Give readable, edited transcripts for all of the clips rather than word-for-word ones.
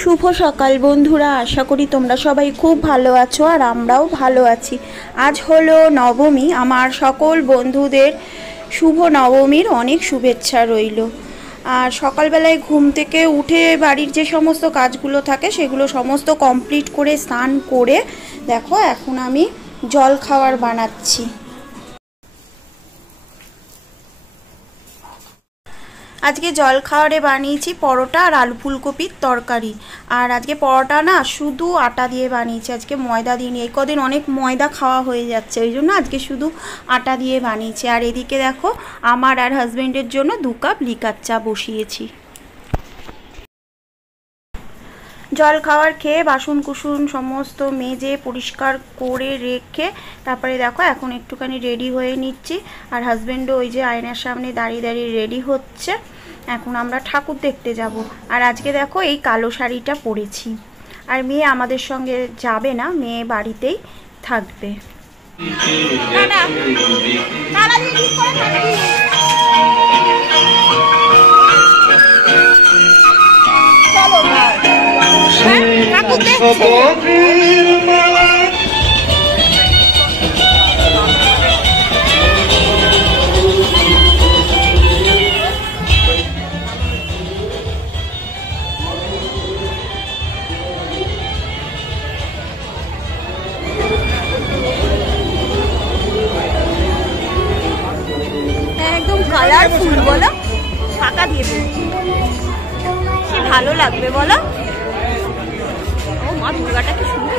শুভ সকাল বন্ধুরা, আশা করি তোমরা সবাই খুব ভালো আছো আর আমরাও ভালো আছি। আজ হলো নবমী, আমার সকল বন্ধুদের শুভ নবমীর অনেক শুভেচ্ছা রইল। আর সকালবেলায় ঘুম থেকে উঠে বাড়ির যে সমস্ত কাজগুলো থাকে সেগুলো সমস্ত কমপ্লিট করে স্নান করে দেখো এখন আমি জল খাবার বানাচ্ছি। আজকে জল খাবারে বানিয়েছি পরোটা আর আলু ফুলকপির তরকারি। আর আজকে পরোটা না শুধু আটা দিয়ে বানিয়েছি, আজকে ময়দা দিইনি। এই কদিন অনেক ময়দা খাওয়া হয়ে যাচ্ছে, ওই জন্য আজকে শুধু আটা দিয়ে বানিয়েছি। আর এদিকে দেখো আমার আর হাজব্যান্ডের জন্য 2 কাপ লিকার চা বসিয়েছি। জল খাবার খেয়ে বাসন কুসুন সমস্ত মেজে পরিষ্কার করে রেখে তারপরে দেখো এখন একটুখানি রেডি হয়ে নিচ্ছি। আর হাজব্যান্ডও ওই যে আয়নার সামনে দাঁড়িয়ে দাঁড়িয়ে রেডি হচ্ছে। এখন আমরা ঠাকুর দেখতে যাব। আর আজকে দেখো এই কালো শাড়িটা পরেছি। আর মেয়ে আমাদের সঙ্গে যাবে না, মেয়ে বাড়িতেই থাকবে। একদম কালারফুল বলো, শাঁখা দিয়ে কি ভালো লাগবে বলো। ও মা দুর্গাটা কি সুন্দর।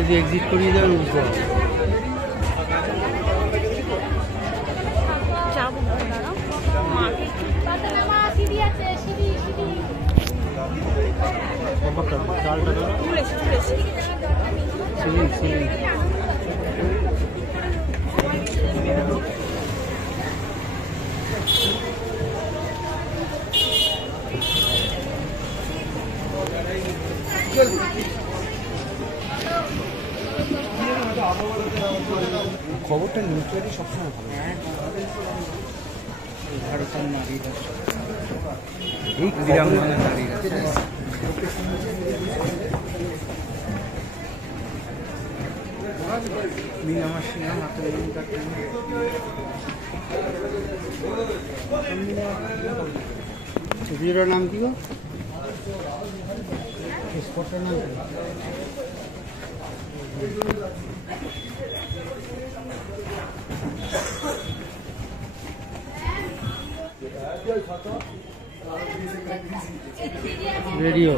যদি এক্সিট করিয়ে দেবেন বুঝতে হবে। খবরটা নিউজে সবসময় ভালো। ভারতের নারীরা এই বীরাঙ্গনা নারীরা আমার সিংহ হাতে ছবিটার নাম কি গো? স্পটটার নাম রেডিও।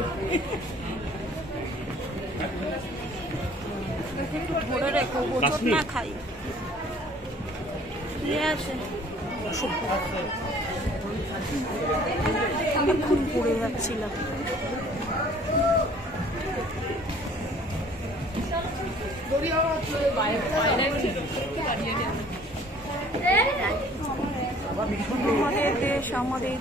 ধরে রেখো বছর না খাই আছে এখন পড়ে যাচ্ছিলাম। আমাদের দেশ আমাদের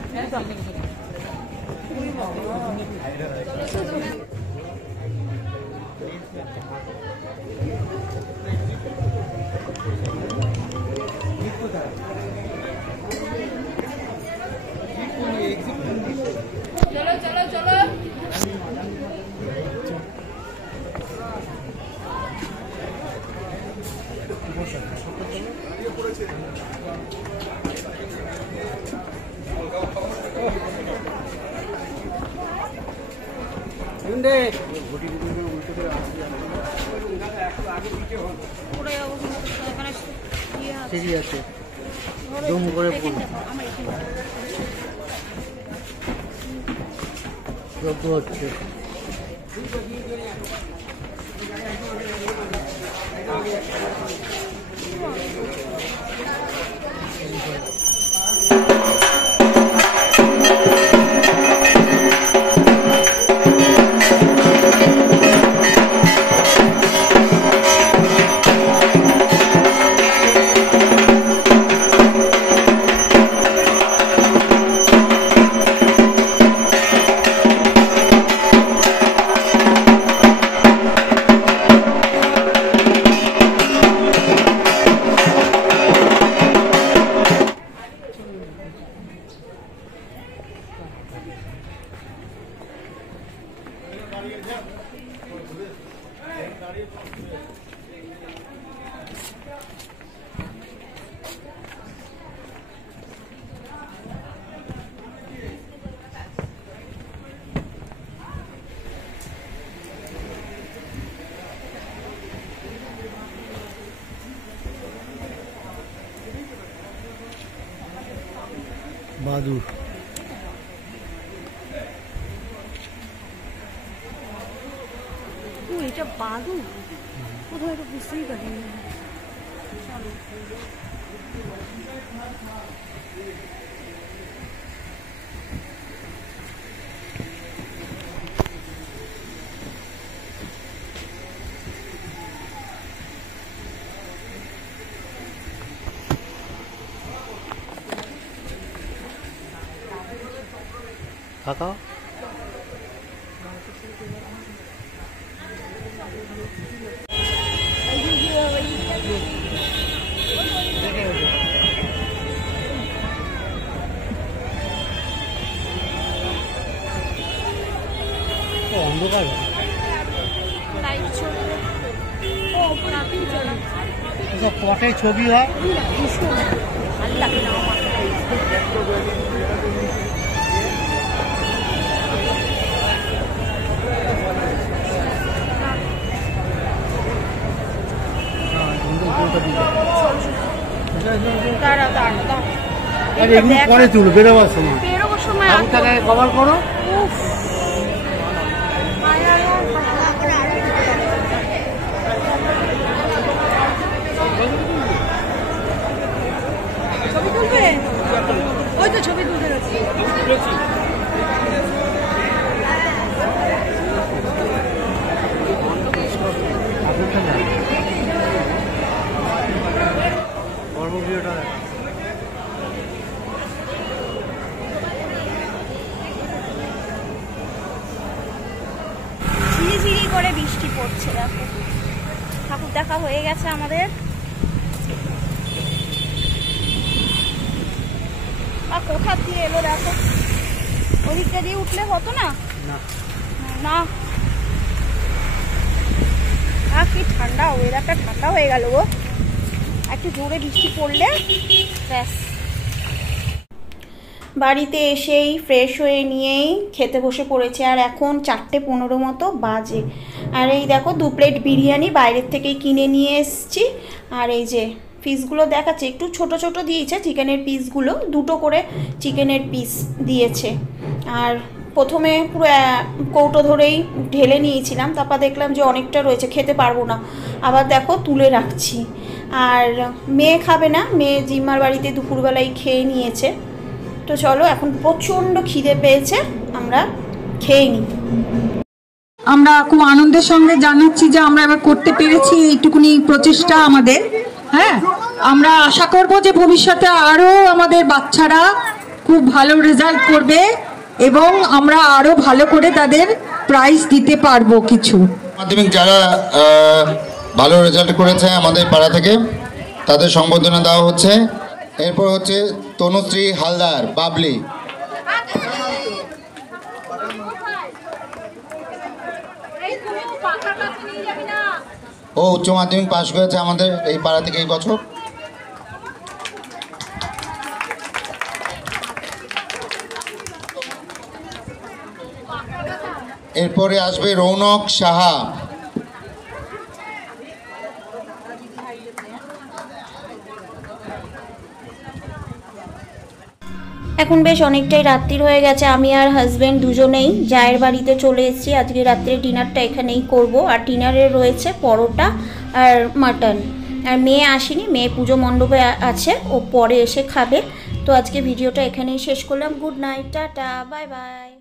চলো চলো চলো। ঠিক আছে, জুম করে হচ্ছে। বাদুর এটা বাদু কোথায় এটা বুঝতেই পারিনি। কাকা অন্ধকার পটে ছবি হয়। পরে তুলো বেরোবার সময় কভার করো। ছবি তুলবে ওই তো ছবি তুলতে গেছি। কর্মপ্রিয়টা ঝিরিঝিরি করে বৃষ্টি পড়ছে। দেখো ঠাকুর দেখা হয়ে গেছে আমাদের। আর কোথা দিয়ে এলো দেখো, ওদিকটা দিয়ে উঠলে হতো না। না আর কি ঠান্ডা, ওয়েদারটা ঠান্ডা হয়ে গেল গো, একটু জোরে বৃষ্টি পড়লে ব্যাস। বাড়িতে এসেই ফ্রেশ হয়ে নিয়েই খেতে বসে পড়েছে। আর এখন 4:15 মতো বাজে। আর এই দেখো 2 প্লেট বিরিয়ানি বাইরের থেকেই কিনে নিয়ে এসছি। আর এই যে পিসগুলো দেখাচ্ছে, একটু ছোট ছোট দিয়েছে চিকেনের পিসগুলো, 2টো করে চিকেনের পিস দিয়েছে। আর প্রথমে পুরো কৌটো ধরেই ঢেলে নিয়েছিলাম, তারপর দেখলাম যে অনেকটা রয়েছে, খেতে পারবো না, আবার দেখো তুলে রাখছি। আর মেয়ে খাবে না, মেয়ে জিম্মার বাড়িতে দুপুরবেলায় খেয়ে নিয়েছে। তো চলো, এখন প্রচণ্ড খিদে পেয়েছে, আমরা খেয়ে নিই। আমরা খুব আনন্দের সঙ্গে জানাচ্ছি যে আমরা এবার করতে পেরেছি এইটুকুনি প্রচেষ্টা আমাদের। হ্যাঁ, আমরা আশা করব যে ভবিষ্যতে আরও আমাদের বাচ্চারা খুব ভালো রেজাল্ট করবে এবং আমরা আরও ভালো করে তাদের প্রাইজ দিতে পারবো কিছু। মাধ্যমিক যারা ভালো রেজাল্ট করেছে আমাদের পাড়া থেকে তাদের সংবর্ধনা দেওয়া হচ্ছে। এরপর হচ্ছে তনুশ্রী হালদার, বাবলি। ও উচ্চ মাধ্যমিক পাশ করেছে আমাদের এই পাড়া থেকে এই বছর। এরপরে আসবে রৌনক সাহা। এখন বেশ অনেকটাই রাত্রির হয়ে গেছে, আমি আর হাজব্যান্ড দুজনেই জায়ের বাড়িতে চলে এসেছি। আজকে রাত্রে ডিনারটা এখানেই করব। আর ডিনারে রয়েছে পরোটা আর মাটন। আর মেয়ে আসেনি, মেয়ে পুজো মণ্ডপে আছে, ও পরে এসে খাবে। তো আজকে ভিডিওটা এখানেই শেষ করলাম। Good night, tata, bye bye.